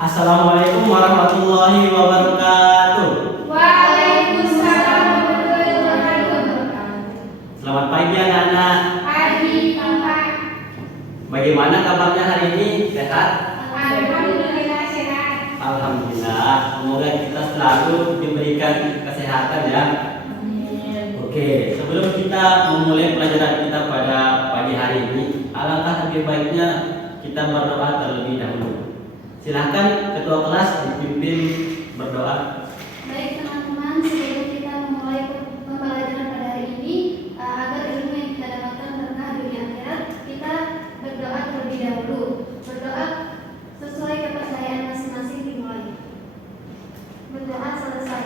Assalamualaikum warahmatullahi wabarakatuh. Waalaikumsalam warahmatullahi wabarakatuh. Selamat pagi anak-anak. Pagi, Bapak. Bagaimana kabarnya hari ini? Sehat? Alhamdulillah sehat. Alhamdulillah. Semoga kita selalu diberikan kesehatan ya. Oke, sebelum kita memulai pelajaran kita pada pagi hari ini, alangkah lebih baiknya kita berdoa terlebih dahulu. Silahkan ketua kelas dipimpin berdoa. Baik teman-teman, sebelum kita memulai pembelajaran pada hari ini, agar ilmu yang kita dapatkan berkah dunia akhirat, kita berdoa terlebih dahulu. Berdoa sesuai kepercayaan masing-masing dimulai. Berdoa selesai.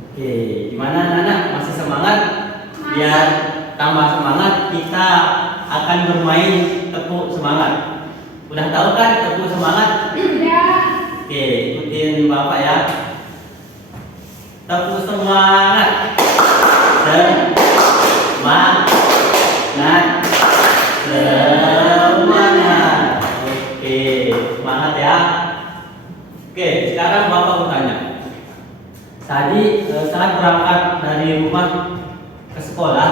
Oke, gimana anak-anak? Masih semangat? Biar tambah semangat, kita akan bermain tepuk semangat. Udah tahu kan tepuk semangat? Ya. Oke, ikutin Bapak ya. Tepuk semangat. Semangat. Semangat. Oke, semangat ya. Oke, sekarang Bapak mau tanya. Tadi saat berangkat dari rumah ke sekolah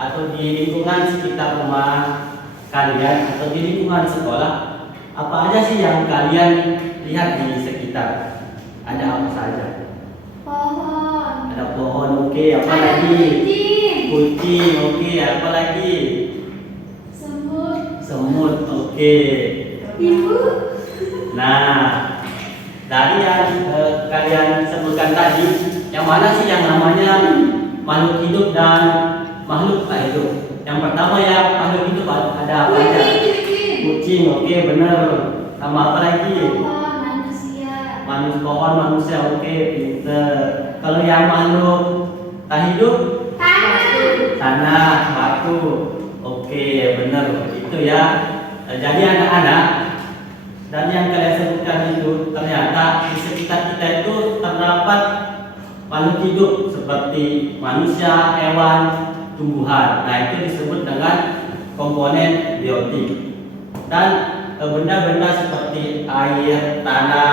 atau di lingkungan sekitar rumah kalian atau di lingkungan sekolah, apa aja sih yang kalian lihat di sekitar? Ada apa saja? Pohon. Ada pohon, oke. Apa Ada lagi? kucing. Kucing, oke. Apa lagi? Semut. Semut, oke. Ibu. Nah, dari yang kalian sebutkan tadi, yang mana sih yang namanya makhluk hidup dan makhluk tak hidup? Yang pertama ya, makhluk hidup ada apa aja? Kucing, oke, bener. Sama apa lagi? Pohon, manusia. Pohon, manusia, oke, pinter. Kalau yang makhluk tak hidup? Tanah, batu, oke, bener. Itu ya. Jadi anak-anak, dan yang kalian sebutkan itu ternyata di sekitar kita itu terdapat makhluk hidup seperti manusia, hewan, tumbuhan. Nah, itu disebut dengan komponen biotik. Dan benda-benda seperti air, tanah,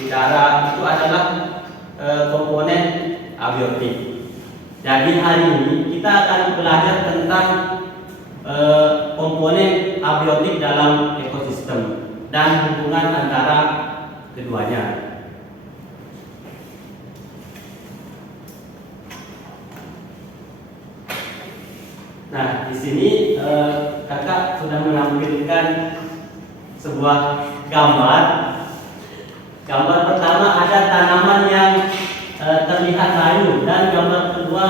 udara itu adalah komponen abiotik. Jadi hari ini kita akan belajar tentang komponen abiotik dalam ekosistem dan hubungan antara keduanya. Nah, di sini kakak sudah menampilkan sebuah gambar. Gambar pertama ada tanaman yang terlihat layu, dan gambar kedua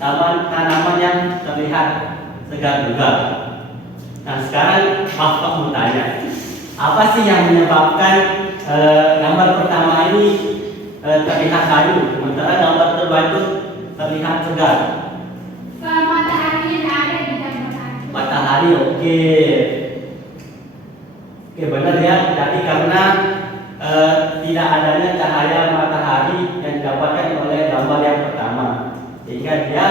tanaman yang terlihat segar bugar. Nah, sekarang Bapak mau tanya, apa sih yang menyebabkan gambar pertama ini terlihat layu, sementara gambar kedua itu terlihat segar? Matahari yang ada di gambar. Matahari, oke. Oke, benar ya. Jadi karena tidak adanya cahaya matahari yang didapatkan oleh gambar yang pertama, sehingga dia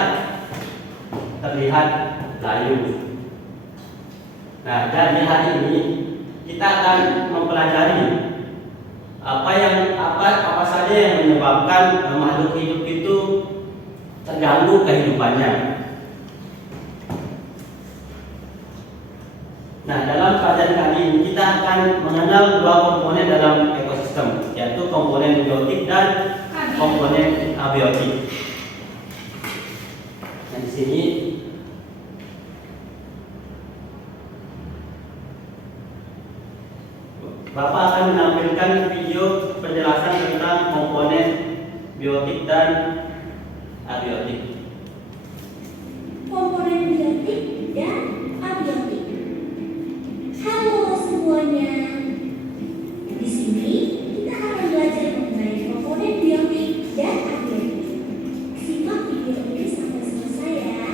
terlihat layu. Nah, jadi hari ini kita akan mempelajari apa saja yang menyebabkan makhluk hidup itu terganggu kehidupannya. Nah, dalam pelajaran kali ini kita akan mengenal dua komponen dalam ekosistem, yaitu komponen biotik dan komponen abiotik. Nah, di sini Bapak akan menampilkan video penjelasan tentang komponen biotik dan abiotik. Komponen biotik dan abiotik. Halo semuanya. Di sini kita akan belajar mengenai komponen biotik dan abiotik. Simak video ini sampai selesai ya.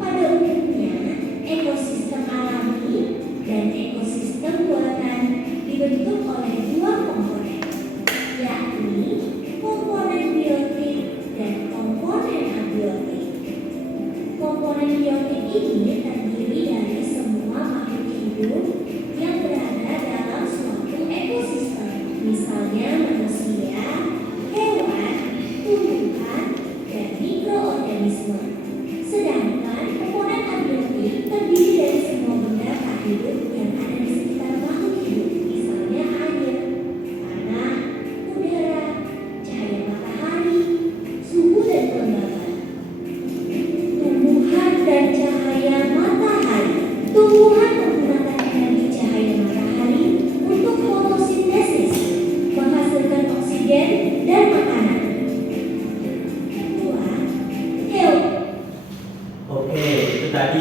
Pada umumnya, ekosistem alami dan ekosistem buatan dibentuk oleh dua komponen, yakni komponen biotik dan komponen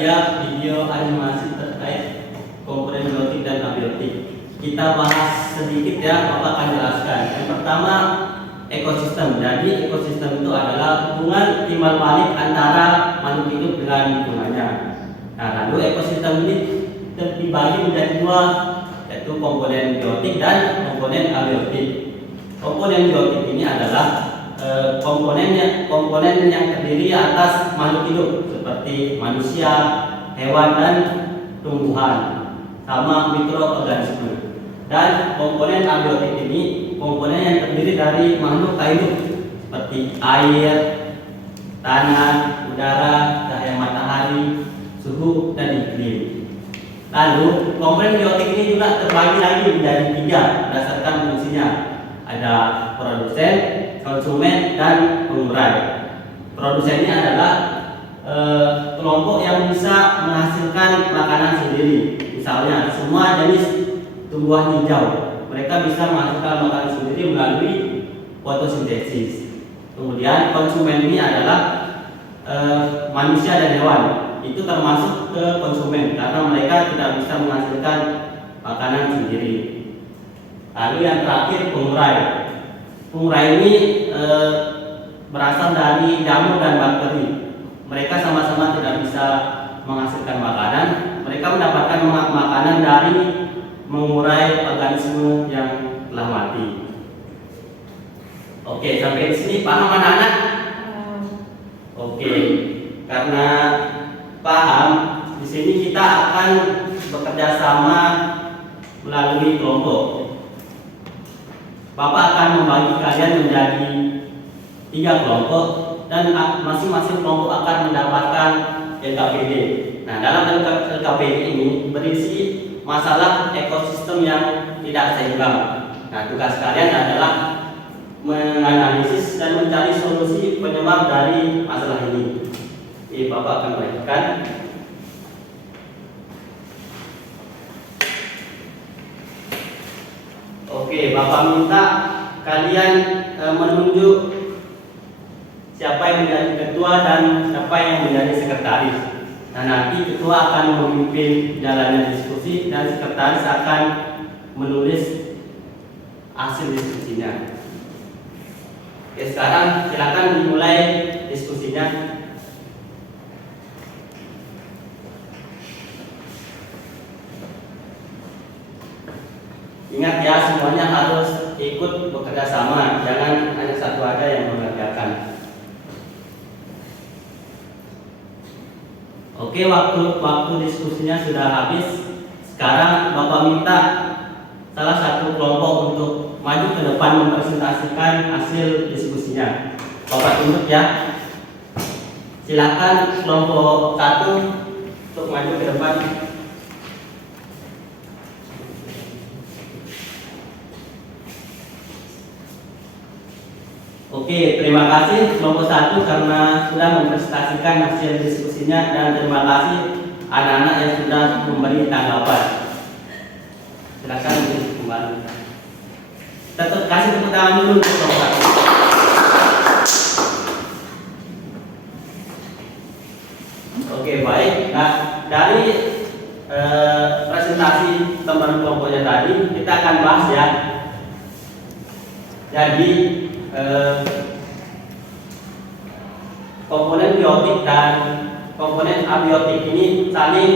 ya video animasi terkait komponen biotik dan abiotik. Kita bahas sedikit ya, Bapak akan jelaskan. Yang pertama, ekosistem. Jadi ekosistem itu adalah hubungan timbal balik antara makhluk hidup dengan lingkungannya. Nah, lalu ekosistem ini dibagi menjadi dua, yaitu komponen biotik dan komponen abiotik. Komponen biotik ini adalah komponen yang terdiri atas makhluk hidup seperti manusia, hewan dan tumbuhan, sama mikroorganisme. Dan komponen abiotik ini komponen yang terdiri dari makhluk tak hidup seperti air, tanah, udara, cahaya matahari, suhu dan iklim. Lalu komponen biotik ini juga terbagi lagi menjadi tiga berdasarkan fungsinya. Ada produsen, konsumen, dan pengurai. Produsen ini adalah kelompok yang bisa menghasilkan makanan sendiri. Misalnya semua jenis tumbuhan hijau, mereka bisa menghasilkan makanan sendiri melalui fotosintesis. Kemudian konsumen ini adalah manusia dan hewan. Itu termasuk ke konsumen karena mereka tidak bisa menghasilkan makanan sendiri. Lalu yang terakhir pengurai. Pengurai ini berasal dari jamur dan bakteri. Mereka sama-sama tidak bisa menghasilkan makanan. Mereka mendapatkan makanan dari mengurai organisme yang telah mati. Oke, sampai di sini paham anak-anak? Oke, karena paham, di sini kita akan bekerja sama melalui kelompok. Bapak akan membagi kalian menjadi 3 kelompok dan masing-masing kelompok akan mendapatkan LKPD. Nah, dalam LKPD ini berisi masalah ekosistem yang tidak seimbang. Nah, tugas kalian adalah menganalisis dan mencari solusi penyebab dari masalah ini. Oke, Bapak akan melanjutkan. Oke, Bapak minta kalian menunjuk siapa yang menjadi ketua dan siapa yang menjadi sekretaris. Nah, nanti ketua akan memimpin jalannya diskusi dan sekretaris akan menulis hasil diskusinya. Oke, sekarang silakan dimulai diskusinya. Ingat ya, semuanya harus ikut bekerja sama, jangan hanya satu aja yang mengerjakan. Oke, waktu diskusinya sudah habis. Sekarang Bapak minta salah satu kelompok untuk maju ke depan mempresentasikan hasil diskusinya. Bapak tunjuk ya. Silakan kelompok 1 untuk maju ke depan. Oke, terima kasih kelompok 1 karena sudah mempresentasikan hasil diskusinya, dan terima kasih anak-anak yang sudah memberi tanggapan. Silakan kembali. Tetap kasih tepuk tangan dulu untuk kelompok 1. Oke, baik. Nah, dari presentasi teman kelompoknya tadi kita akan bahas ya. Jadi komponen biotik dan komponen abiotik ini saling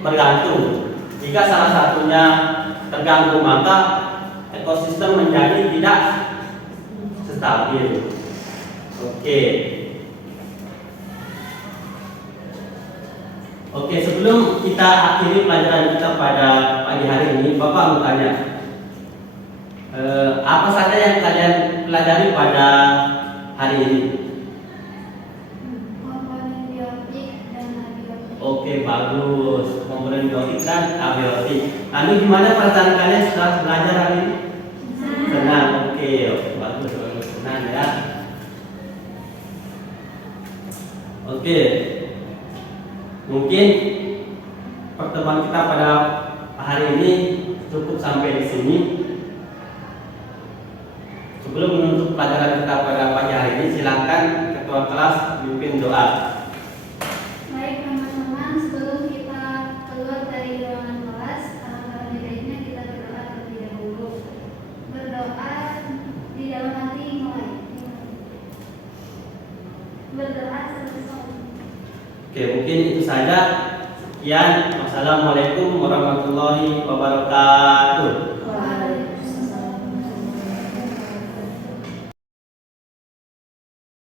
bergantung. Jika salah satunya terganggu, maka ekosistem menjadi tidak stabil. Oke, sebelum kita akhiri pelajaran kita pada pagi hari ini, Bapak mau tanya, apa saja yang kalian pelajari pada hari ini? Komponen biotik dan abiotik. Oke, bagus. Komponen biotik dan abiotik. Lalu gimana perasaan kalian setelah belajar hari ini? Senang. Oke, bagus, senang ya. Oke, mungkin pertemuan kita pada hari ini cukup sampai di sini. Sebelum menutup pelajaran kita pada pagi hari ini, silakan ketua kelas pimpin doa. Baik teman-teman, sebelum saja. Sekian, wassalamualaikum warahmatullahi wabarakatuh.